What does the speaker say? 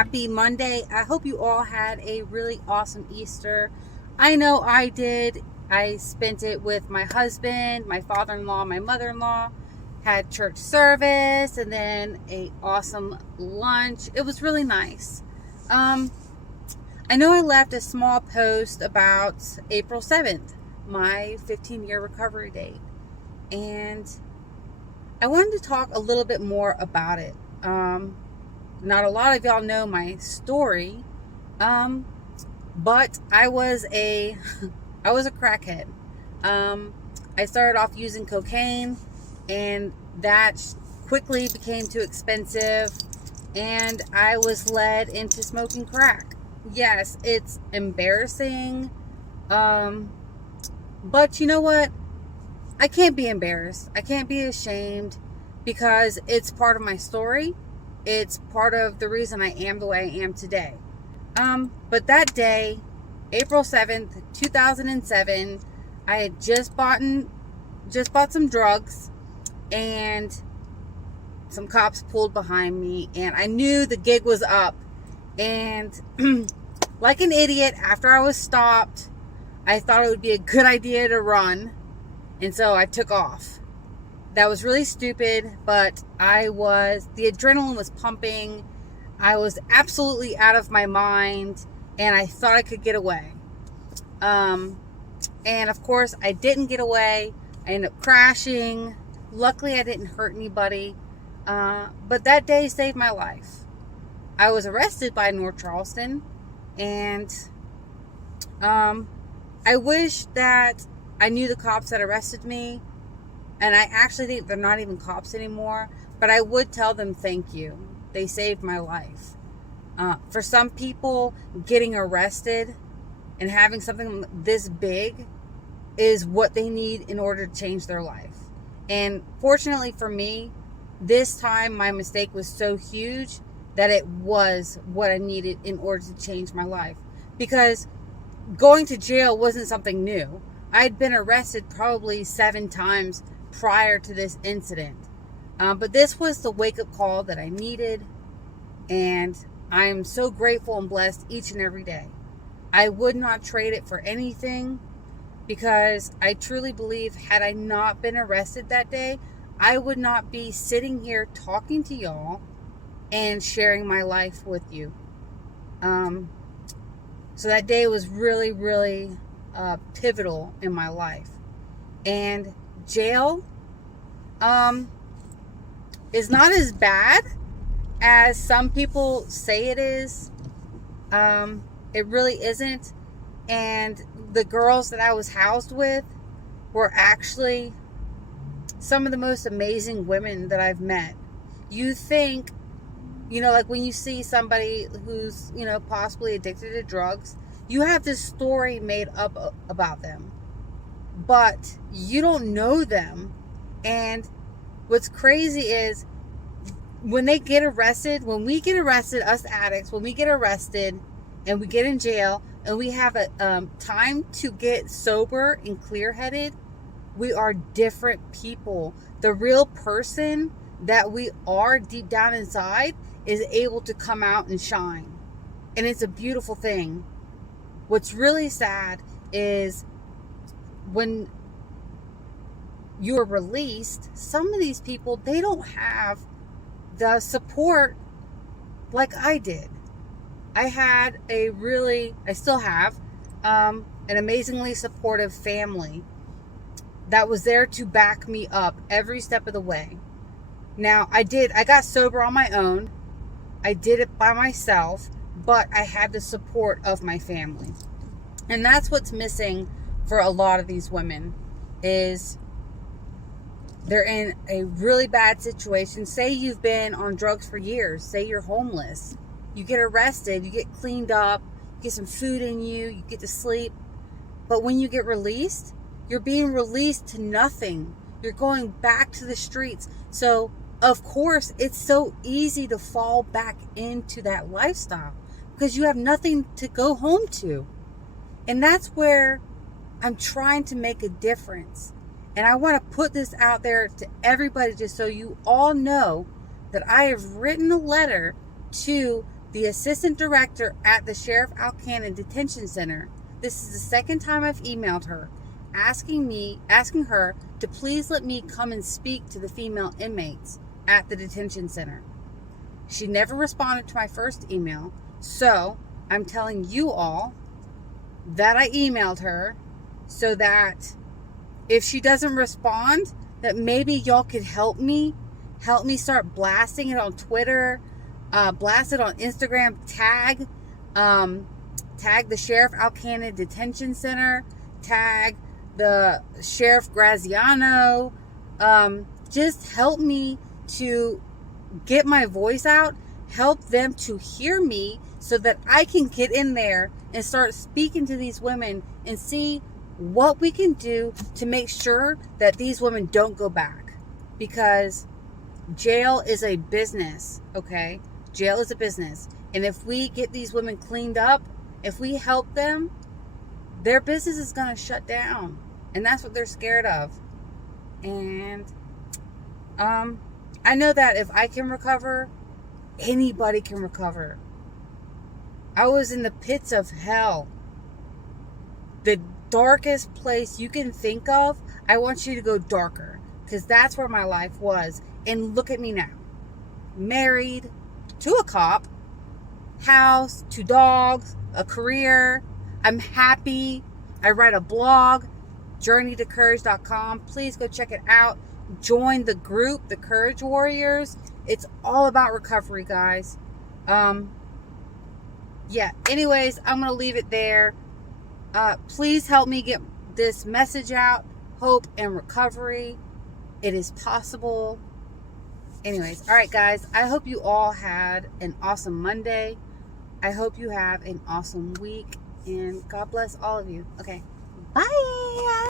Happy Monday. I hope you all had a really awesome Easter. I know I did. I spent it with my husband, my father-in-law, my mother-in-law, had church service, and then a awesome lunch. It was really nice. I know I left a small post about April 7th, my 15-year recovery date, and I wanted to talk a little bit more about it. Not a lot of y'all know my story, but I was a crackhead. I started off using cocaine, and that quickly became too expensive, and I was led into smoking crack. Yes, it's embarrassing, but you know what? I can't be embarrassed. I can't be ashamed, because it's part of my story. It's part of the reason I am the way I am today. But that day, April 7th, 2007, I had just bought some drugs, and some cops pulled behind me, and I knew the gig was up. And like an idiot, after I was stopped, I thought it would be a good idea to run, and so I took off. That was really stupid, but the adrenaline was pumping. I was absolutely out of my mind, and I thought I could get away. And of course, I didn't get away. I ended up crashing. Luckily, I didn't hurt anybody. But that day saved my life. I was arrested by North Charleston, and I wish that I knew the cops that arrested me. And I actually think they're not even cops anymore. But I would tell them thank you. They saved my life. For some people, getting arrested and having something this big is what they need in order to change their life. And fortunately for me, this time my mistake was so huge that it was what I needed in order to change my life. Because going to jail wasn't something new. I'd been arrested probably 7 times prior to this incident. But this was the wake-up call that I needed, and I'm so grateful and blessed each and every day. I would not trade it for anything, because I truly believe, had I not been arrested that day, I would not be sitting here talking to y'all and sharing my life with you. So that day was really, really pivotal in my life. And jail is not as bad as some people say it is. It really isn't. And the girls that I was housed with were actually some of the most amazing women that I've met. You think, like when you see somebody who's, possibly addicted to drugs, you have this story made up about them. But you don't know them. And what's crazy is when we get arrested, us addicts, when we get arrested and we get in jail and we have a time to get sober and clear-headed, we are different people. The real person that we are deep down inside is able to come out and shine. And it's a beautiful thing. What's really sad is when you're released, some of these people, they don't have the support like I did. I still have an amazingly supportive family that was there to back me up every step of the way. Now, I got sober on my own. I did it by myself, but I had the support of my family. And that's what's missing for a lot of these women, is they're in a really bad situation. Say you've been on drugs for years. Say you're homeless. You get arrested. You get cleaned up. You get some food in you. You get to sleep. But when you get released, you're being released to nothing. You're going back to the streets. So, of course, it's so easy to fall back into that lifestyle because you have nothing to go home to. And that's where I'm trying to make a difference. And I want to put this out there to everybody just so you all know that I have written a letter to the assistant director at the Sheriff Al Cannon Detention Center. This is the second time I've emailed her, asking her to please let me come and speak to the female inmates at the detention center. She never responded to my first email, so I'm telling you all that I emailed her so that if she doesn't respond, that maybe y'all could help me start blasting it on Twitter, blast it on Instagram, tag the Sheriff Al Cannon Detention Center, tag the Sheriff Graziano. Just help me to get my voice out, help them to hear me so that I can get in there and start speaking to these women and see what we can do to make sure that these women don't go back. Because jail is a business, okay? Jail is a business. And if we get these women cleaned up, if we help them, their business is going to shut down. And that's what they're scared of. And I know that if I can recover, anybody can recover. I was in the pits of hell. The darkest place you can think of, I want you to go darker. Because that's where my life was. And look at me now. Married to a cop, house, 2 dogs, a career. I'm happy. I write a blog, journeytocourage.com. Please go check it out. Join the group, the Courage Warriors. It's all about recovery, guys. Yeah, anyways, I'm going to leave it there. Please help me get this message out. Hope and recovery. It is possible. Anyways, all right, guys. I hope you all had an awesome Monday. I hope you have an awesome week. And God bless all of you. Okay, bye.